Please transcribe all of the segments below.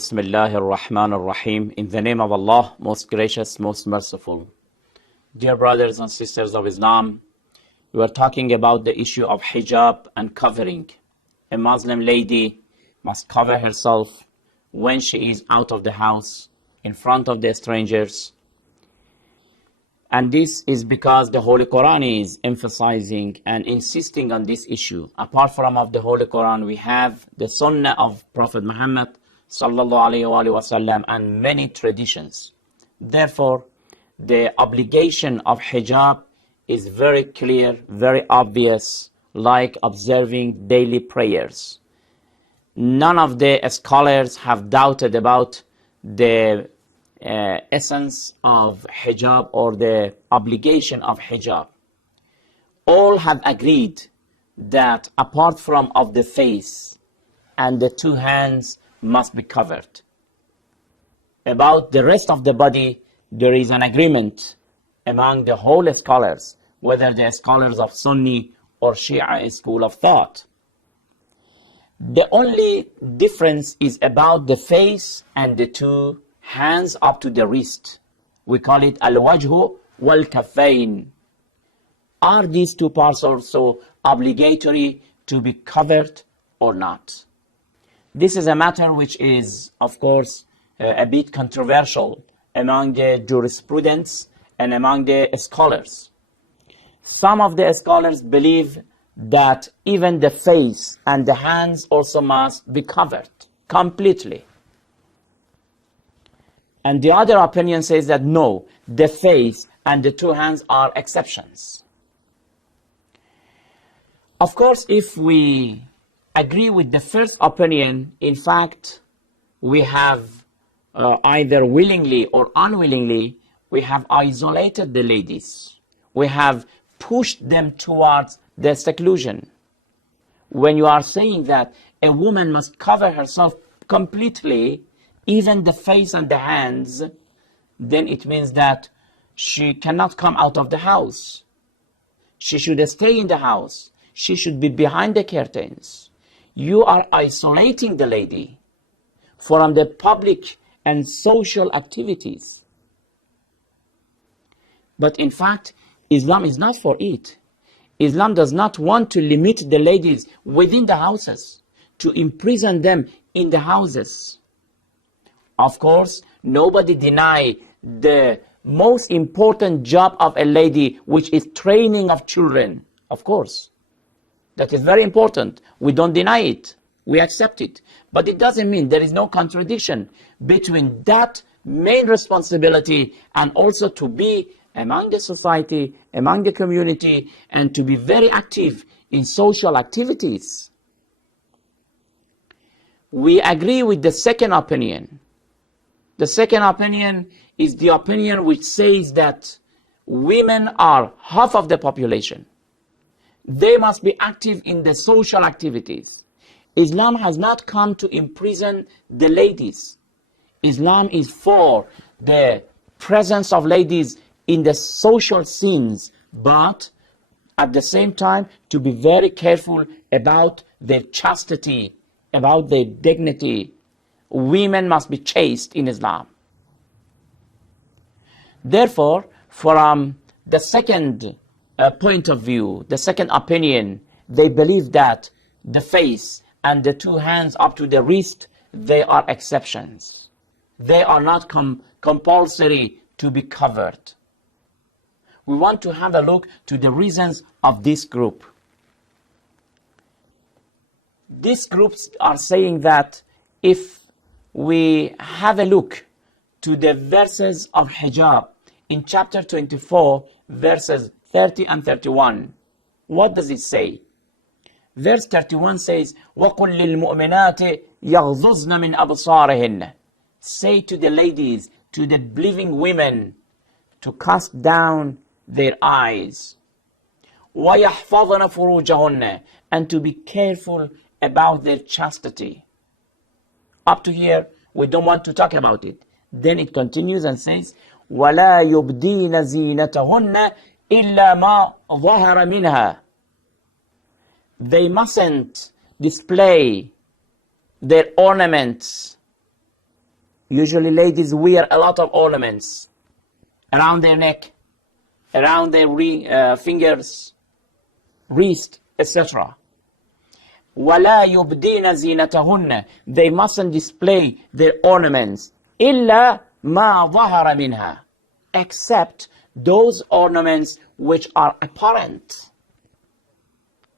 Bismillahir Rahmanir Rahim. In the name of Allah, most gracious, most merciful. Dear brothers and sisters of Islam, we are talking about the issue of hijab and covering. A Muslim lady must cover herself when she is out of the house, in front of the strangers. And this is because the Holy Quran is emphasizing and insisting on this issue. Apart from of the Holy Quran, we have the Sunnah of Prophet Muhammad sallallahu alaihi wasallam and many traditions. Therefore, the obligation of hijab is very clear, very obvious, like observing daily prayers. None of the scholars have doubted about the essence of hijab or the obligation of hijab. All have agreed that apart from of the face and the two hands must be covered. About the rest of the body, there is an agreement among the whole scholars, whether the scholars of Sunni or Shia school of thought. The only difference is about the face and the two hands up to the wrist. We call it al-wajhu wal-kaffayn. Are these two parts also obligatory to be covered or not? This is a matter which is, of course, a bit controversial among the jurisprudents and among the scholars. Some of the scholars believe that even the face and the hands also must be covered completely. And the other opinion says that no, the face and the two hands are exceptions. Of course, if we agree with the first opinion, in fact, we have either willingly or unwillingly, we have isolated the ladies. We have pushed them towards the seclusion. When you are saying that a woman must cover herself completely, even the face and the hands, then it means that she cannot come out of the house. She should stay in the house. She should be behind the curtains. You are isolating the lady from the public and social activities. But in fact, Islam is not for it. Islam does not want to limit the ladies within the houses, to imprison them in the houses. Of course, nobody deny the most important job of a lady, which is training of children. Of course, that is very important. We don't deny it. We accept it. But it doesn't mean there is no contradiction between that main responsibility and also to be among the society, among the community, and to be very active in social activities. We agree with the second opinion. The second opinion is the opinion which says that women are half of the population. They must be active in the social activities. Islam has not come to imprison the ladies. Islam is for the presence of ladies in the social scenes, but at the same time to be very careful about their chastity, about their dignity. Women must be chaste in Islam. Therefore, from the second point of view, the second opinion, they believe that the face and the two hands up to the wrist, they are exceptions. They are not compulsory to be covered. We want to have a look to the reasons of this group. These groups are saying that if we have a look to the verses of hijab in chapter 24, verses 30 and 31, what does it say? Verse 31 says, وَقُلْ لِلْمُؤْمِنَاتِ يَغْضُضْنَ مِنْ أَبْصَارِهِنَّ. Say to the ladies, to the believing women, to cast down their eyes. وَيَحْفَظْنَ فُرُوجَهُنَّ. And to be careful about their chastity. Up to here, we don't want to talk about it. Then it continues and says, وَلَا يُبْدِينَ زِينَتَهُنَّ إِلَّا مَا ظَهَرَ مِنْهَا. They mustn't display their ornaments Usually ladies wear a lot of ornaments around their neck, around their fingers, wrist, etc. وَلَا يُبْدِينَ زِينَتَهُنَّ. They mustn't display their ornaments. إِلَّا مَا ظَهَرَ مِنْهَا. Except those ornaments which are apparent.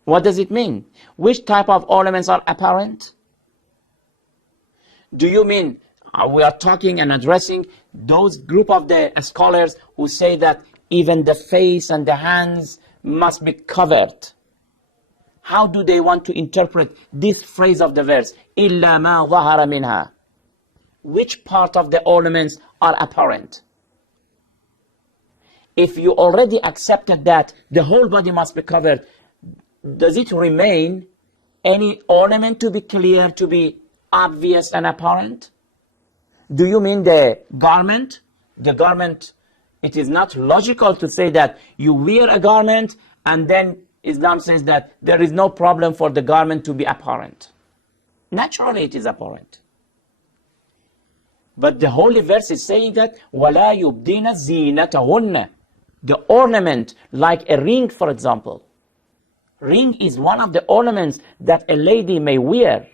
What does it mean? Which type of ornaments are apparent? Do you mean we are talking and addressing those group of the scholars who say that even the face and the hands must be covered? How do they want to interpret this phrase of the verse? إِلَّا مَا ظَهَرَ مِنْهَا. Which part of the ornaments are apparent? If you already accepted that the whole body must be covered, does it remain any ornament to be clear, to be obvious and apparent? Do you mean the garment? The garment, it is not logical to say that you wear a garment and then Islam says that there is no problem for the garment to be apparent. Naturally it is apparent. But the holy verse is saying that وَلَا يُبْدِينَ زِينَتَهُنَّ. The ornament, like a ring for example. Ring is one of the ornaments that a lady may wear.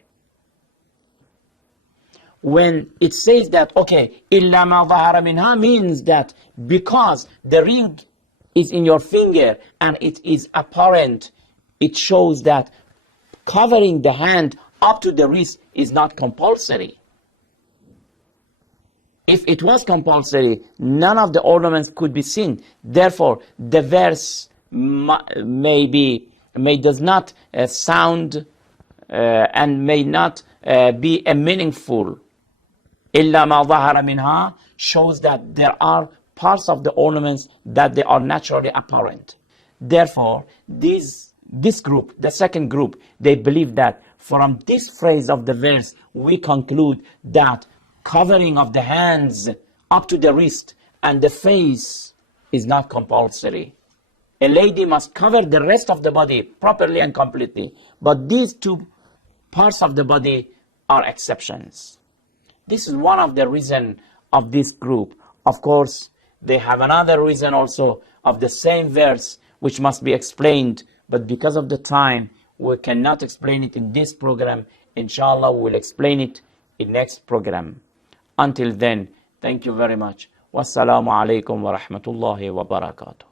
When it says that, okay, إِلَّا مَا ظَهَرَ مِنْهَا, means that because the ring is in your finger and it is apparent, it shows that covering the hand up to the wrist is not compulsory. If it was compulsory, none of the ornaments could be seen. Therefore, the verse does not sound and may not be a meaningful. إِلَّا مَا ظَهَرَ مِنْهَا shows that there are parts of the ornaments that they are naturally apparent. Therefore, this group, the second group, they believe that from this phrase of the verse, we conclude that covering of the hands up to the wrist and the face is not compulsory. A lady must cover the rest of the body properly and completely. But these two parts of the body are exceptions. This is one of the reasons of this group. Of course, they have another reason also of the same verse which must be explained. But because of the time, we cannot explain it in this program. Inshallah, we will explain it in next program. Until then, thank you very much. Wassalamu alaikum wa rahmatullahi wa barakatuh.